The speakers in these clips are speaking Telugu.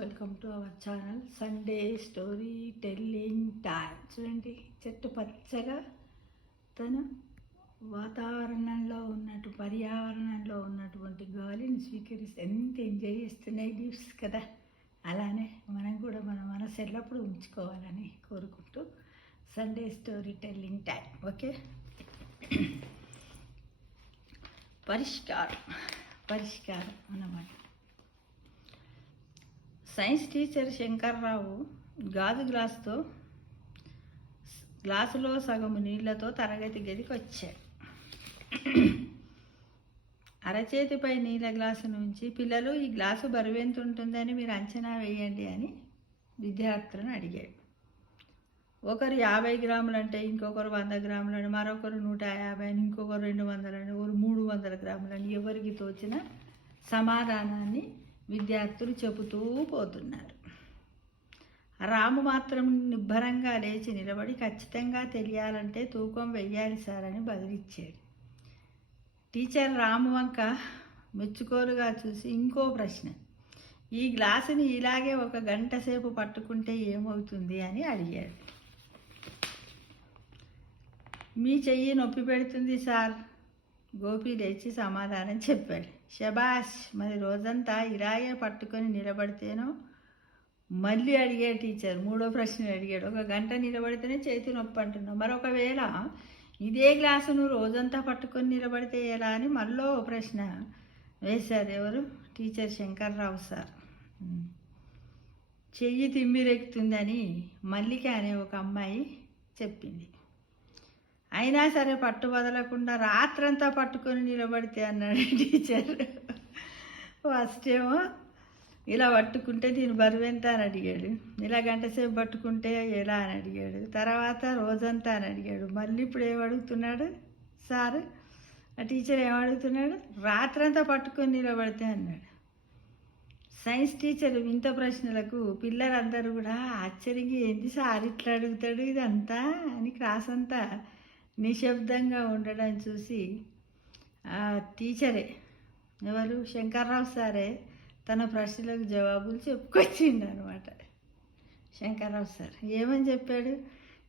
Welcome to our channel Sunday story telling time. చూడండి, చెట్టు పచ్చగా తన పర్యావరణంలో ఉన్నటువంటి గాలిని స్వీకరిస్తే ఎంత ఎంజాయ్ చేస్తున్నాయి లీవ్స్ కదా. అలానే మనం కూడా మన మనసు ఎల్లప్పుడూ ఉంచుకోవాలని కోరుకుంటూ Sunday story telling time. Okay, పరిష్కారం అన్నమాట. సైన్స్ టీచర్ శంకర్రావు గాజు గ్లాసులో సగము నీళ్లతో తరగతి గదికి వచ్చాడు. అరచేతిపై నీళ్ళ గ్లాసు నుంచి, పిల్లలు ఈ గ్లాసు బరువెంత ఉంటుందని మీరు అంచనా వేయండి అని విద్యార్థులను అడిగాడు. ఒకరు 50 గ్రాములు అంటే, ఇంకొకరు 100 గ్రాములని, మరొకరు 150 అని, ఇంకొకరు 200 అని, ఒకరు 300 గ్రాములని ఎవరికి తోచిన సమాధానాన్ని విద్యార్థులు చెబుతూ పోతున్నారు. రాము మాత్రం నిబ్బరంగా లేచి నిలబడి, ఖచ్చితంగా తెలియాలంటే తూకం వెయ్యాలి సార్ అని బదిలిచ్చాడు. టీచర్ రాము వంక మెచ్చుకోలుగా చూసి ఇంకో ప్రశ్న, ఈ గ్లాసుని ఇలాగే 1 గంట సేపు పట్టుకుంటే ఏమవుతుంది అని అడిగాడు. మీ చెయ్యి నొప్పి పెడుతుంది సార్, గోపి లేచి సమాధానం చెప్పాడు. శబాష్, మరి రోజంతా ఇలాగే పట్టుకొని నిలబడితేనో? మళ్ళీ అడిగాడు టీచర్. 3వ ప్రశ్న అడిగాడు. 1 గంట నిలబడితేనే చేతి నొప్పి అంటున్నావు, మరొకవేళ ఇదే గ్లాసును రోజంతా పట్టుకొని నిలబడితే ఎలా అని మళ్ళీ ప్రశ్న వేశారు. ఎవరు? Teacher Shankar Rao sir. చెయ్యి తిమ్మిరెక్కుతుందని మల్లిక అనే ఒక అమ్మాయి చెప్పింది. అయినా సరే పట్టు వదలకుండా రాత్రంతా పట్టుకొని నిలబడితే అన్నాడు టీచర్. ఫస్ట్ ఏమో ఇలా పట్టుకుంటే దీని బరువెంత అని అడిగాడు. ఇలా గంట సేపు పట్టుకుంటే ఎలా అని అడిగాడు. తర్వాత రోజంతా అని అడిగాడు. మళ్ళీ ఇప్పుడు ఏమడుగుతున్నాడు సార్? ఆ టీచర్ ఏమడుగుతున్నాడు? రాత్రంతా పట్టుకొని నిలబడితే అన్నాడు. సైన్స్ టీచర్ వింత ప్రశ్నలకు పిల్లలందరూ కూడా ఆశ్చర్యంగా, ఏంది సార్ ఇట్లా అడుగుతాడు ఇదంతా అని క్లాస్ అంతా నిశ్శబ్దంగా ఉండడం చూసి ఆ టీచరే, ఎవరు? శంకర్రావు సారే తన ప్రశ్నలకు జవాబులు చెప్పుకొచ్చిండు అనమాట. శంకర్రావు సార్ ఏమని చెప్పాడు?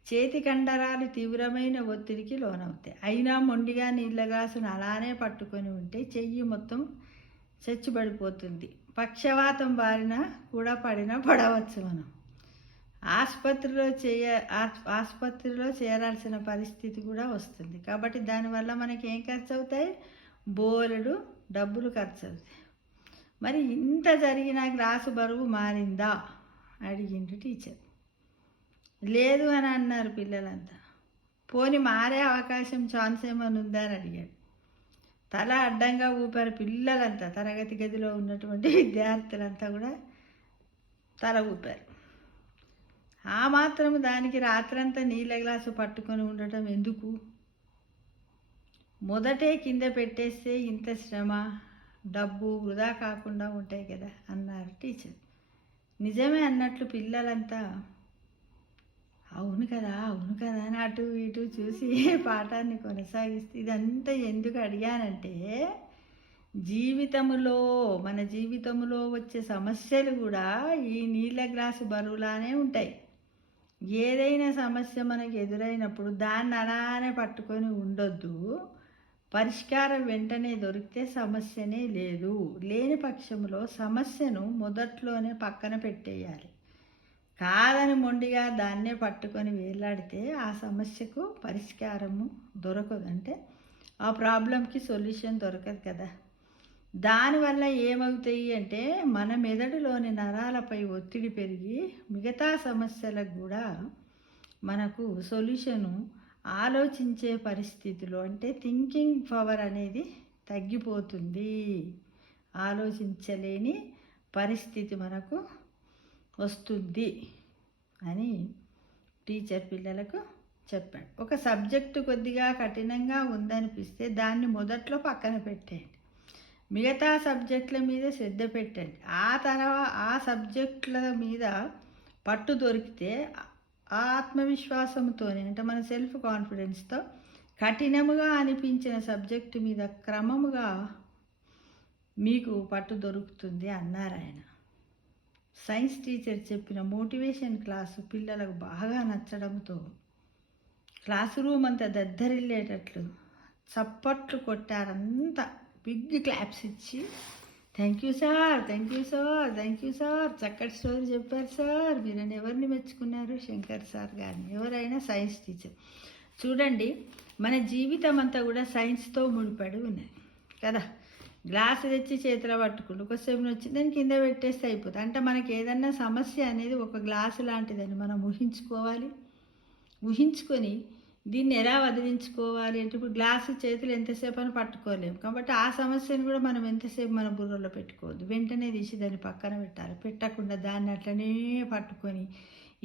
చేతి కండరాలు తీవ్రమైన ఒత్తిడికి లోనవుతాయి. అయినా మొండిగా నీళ్ళ గ్లాసును అలానే పట్టుకొని ఉంటే చెయ్యి మొత్తం చచ్చుబడిపోతుంది. పక్షవాతం బారిన కూడా పడవచ్చు. మనం ఆసుపత్రిలో చేరాల్సిన పరిస్థితి కూడా వస్తుంది. కాబట్టి దానివల్ల మనకి ఏం ఖర్చు అవుతాయి? బోలెడు డబ్బులు ఖర్చు అవుతాయి. మరి ఇంత జరిగినా గ్లాసు బరువు మారిందా అడిగిండు టీచర్. లేదు అని అన్నారు పిల్లలంతా. పోని మారే అవకాశం ఛాన్స్ ఏమైనా ఉందా అని అడిగాడు. తల అడ్డంగా ఊపారు పిల్లలంతా. తరగతి గదిలో ఉన్నటువంటి విద్యార్థులంతా కూడా తల ఊపారు. ఆ మాత్రం దానికి రాత్రంతా నీళ్ళ గ్లాసు పట్టుకొని ఉండటం ఎందుకు? మొదటే కింద పెట్టేస్తే ఇంత శ్రమ, డబ్బు వృధా కాకుండా ఉంటాయి కదా అన్నారు టీచర్. నిజమే అన్నట్లు పిల్లలంతా అవును కదా అని అటు ఇటు చూసి పాఠాన్ని కొనసాగిస్తే, ఇదంతా ఎందుకు అడిగానంటే, మన జీవితంలో వచ్చే సమస్యలు కూడా ఈ నీళ్ళ గ్లాసు బరువులానే ఉంటాయి. ఏదైనా సమస్య మనకు ఎదురైనప్పుడు దాన్ని అలానే పట్టుకొని ఉండొద్దు. పరిష్కారం వెంటనే దొరికితే సమస్యనే లేదు. లేని పక్షంలో సమస్యను మొదట్లోనే పక్కన పెట్టేయాలి. కాదని మొండిగా దాన్నే పట్టుకొని వేలాడితే ఆ సమస్యకు పరిష్కారము దొరకదు. అంటే ఆ ప్రాబ్లంకి సొల్యూషన్ దొరకదు కదా. దానివల్ల ఏమవుతాయి అంటే, మన మెదడులోని నరాలపై ఒత్తిడి పెరిగి మిగతా సమస్యలకు కూడా మనకు సొల్యూషను ఆలోచించే పరిస్థితిలో, అంటే థింకింగ్ పవర్ అనేది తగ్గిపోతుంది. ఆలోచించలేని పరిస్థితి మనకు వస్తుంది అని టీచర్ పిల్లలకు చెప్పాడు. ఒక సబ్జెక్టు కొద్దిగా కఠినంగా ఉందనిపిస్తే దాన్ని మొదట్లో పక్కన పెట్టండి. మిగతా సబ్జెక్టుల మీద శ్రద్ధ పెట్టండి. ఆ సబ్జెక్టుల మీద పట్టు దొరికితే ఆత్మవిశ్వాసంతోనే, అంటే మన సెల్ఫ్ కాన్ఫిడెన్స్తో కఠినముగా అనిపించిన సబ్జెక్టు మీద క్రమముగా మీకు పట్టు దొరుకుతుంది అన్నారు ఆయన. సైన్స్ టీచర్ చెప్పిన మోటివేషన్ క్లాసు పిల్లలకు బాగా నచ్చడంతో క్లాస్ రూమ్ అంతా దద్దరిల్లేటట్లు చప్పట్లు కొట్టారంతా, బిగ్ క్లాప్స్ ఇచ్చి thank you sir, thank you sir, thank you sir, చక్కటి స్టోరీ చెప్పారు సార్, మీరు ఎవరిని మెచ్చుకున్నారు? శంకర్ సార్ గారిని. ఎవరైనా సైన్స్ టీచర్. చూడండి, మన జీవితం అంతా కూడా సైన్స్తో ముడిపడి ఉన్నది కదా. గ్లాసు తెచ్చి చేతిలో పట్టుకుంటూ కొద్దిసేపు వచ్చి దాన్ని కింద పెట్టేస్తే అయిపోతుంది. అంటే మనకి ఏదన్నా సమస్య అనేది ఒక గ్లాసు లాంటిదని మనం ఊహించుకోవాలి. ఊహించుకొని దీన్ని ఎలా వదిలించుకోవాలి అంటే, ఇప్పుడు గ్లాసు చేతులు ఎంతసేపు అని పట్టుకోలేము కాబట్టి ఆ సమస్యను కూడా మనం ఎంతసేపు మన బుర్రలో పెట్టుకోవద్దు. వెంటనే తీసి దాన్ని పక్కన పెట్టాలి. పెట్టకుండా దాన్ని అట్లనే పట్టుకొని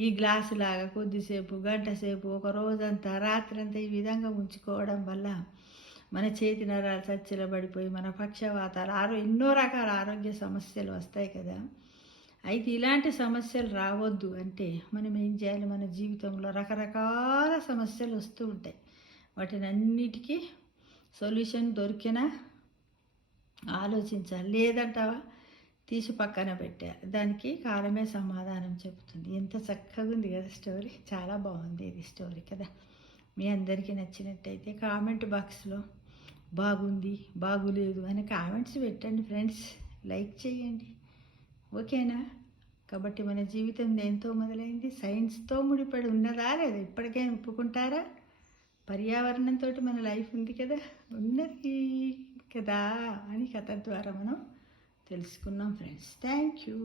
ఈ గ్లాసు లాగా కొద్దిసేపు, గంట సేపు, ఒక రోజంతా, రాత్రంతా ఈ విధంగా ఉంచుకోవడం వల్ల మన చేతి నరాలు చచ్చిలబడిపోయి మన పక్షవాతాలు ఎన్నో రకాల ఆరోగ్య సమస్యలు వస్తాయి కదా. అయితే ఇలాంటి సమస్యలు రావద్దు అంటే మనం ఏం చేయాలి? మన జీవితంలో రకరకాల సమస్యలు వస్తూ ఉంటాయి. వాటిని అన్నిటికీ సొల్యూషన్ దొరికినా ఆలోచించాలి, లేదంటావా తీసి పక్కన పెట్టాలి. దానికి కాలమే సమాధానం చెబుతుంది. ఎంత చక్కగా ఉంది కదా స్టోరీ. చాలా బాగుంది ఇది స్టోరీ కదా. మీ అందరికీ నచ్చినట్టయితే కామెంట్ బాక్స్లో బాగుంది, బాగులేదు అని కామెంట్స్ పెట్టండి ఫ్రెండ్స్. లైక్ చేయండి, ఓకేనా? కాబట్టి మన జీవితం దేంతో మొదలైంది? సైన్స్తో ముడిపడి ఉన్నదా లేదా? ఇప్పటికైనా ఒప్పుకుంటారా? పర్యావరణంతో మన లైఫ్ ఉంది కదా, ఉన్నది కదా అని కథ ద్వారా మనం తెలుసుకున్నాం ఫ్రెండ్స్. Thank you.